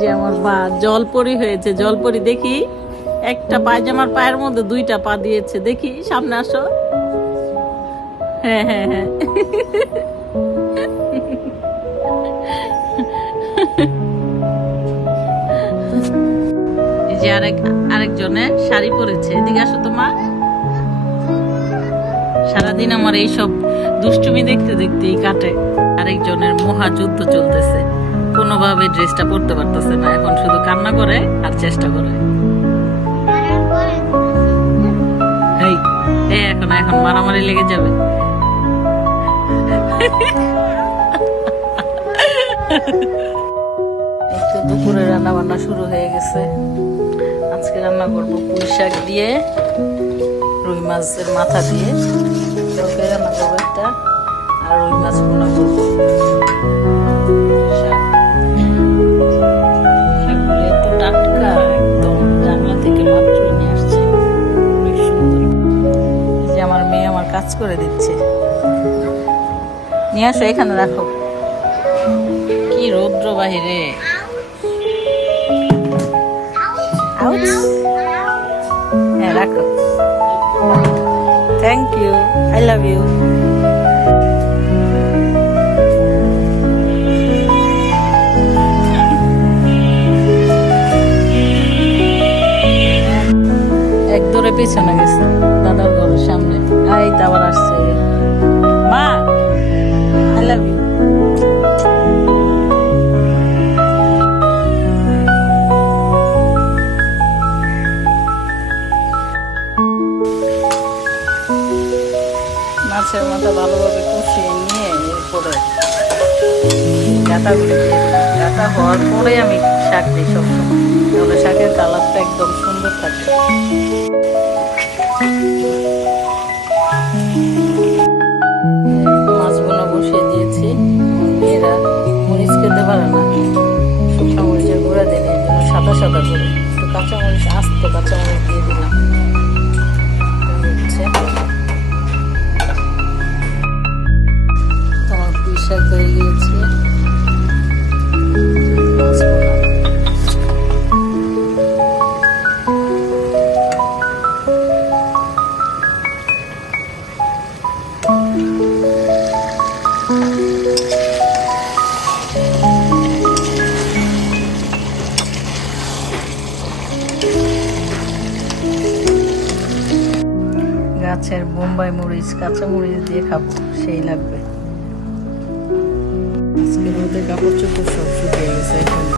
যে আমার মা জলপরি হয়েছে, জলপরি। দেখি একটা পায়জামার পায়ের মধ্যে দুইটা পা দিয়েছে, দেখি সামনে আসো। হ্যাঁ হ্যাঁ হ্যাঁ, এই যে আরেকজনের শাড়ি পরেছে। এদিকে আসো তো মা। সারাদিন আমার এইসব দুষ্টুমি দেখতে দেখতেই কাটে। আরেকজনের মহাযুদ্ধ চলতেছে, কোনোভাবে ড্রেসটা পরতে পারতেছে না, এখন শুধু কান্না করে আর চেষ্টা করে। এখন এখন মারামারি লেগে যাবে। একটু দুপুরে রান্না বান্না শুরু হয়ে গেছে। আজকে রান্না করবো পুঁই শাক দিয়ে, রুই মাছের মাথা দিয়ে তরকারি রান্না করবো একটা, আর রুই মাছ ভুনা করবো। শাকগুলো এত টাটকা, একদম জানলা থেকে মাত্র নিয়ে আসছে, অনেক সুন্দর। এই যে আমার মেয়ে আমার কাজ করে দিচ্ছে। নিয়ে আসো, এখানে রাখো। কি রৌদ্র বাহিরে। হ্যাঁ রাখো। Thank you, I love you. এক দৌড়ে পেছনে গেছে দাদার ঘরের সামনে। এই তো আবার আসছে। মা, আই লাভ ইউ। মাছের মাথা ভালোভাবে কষিয়ে নিয়ে এরপরে ডাঁটাগুলি দিয়ে দিলাম। ডাঁটা হওয়ার পরে আমি শাক দিই সবসময়, তাহলে শাকের কালারটা একদম সুন্দর থাকে। মাছগুলো বসিয়ে দিয়েছি। মেয়েরা মরিচ খেতে পারে না, শুকনো মরিচের গুঁড়া দিয়ে এই জন্য সাদা সাদা করে একটু কাঁচামরিচ, আস্ত কাঁচামরিচ দিয়ে দিলাম। শাক হয়ে গিয়েছে। গাছের বোম্বাই মরিচ, কাঁচা মরিচ দিয়ে খাবো, সেই লাগবে। আজকে রোদে কাপড় চোপড় সব শুকিয়ে গেছে।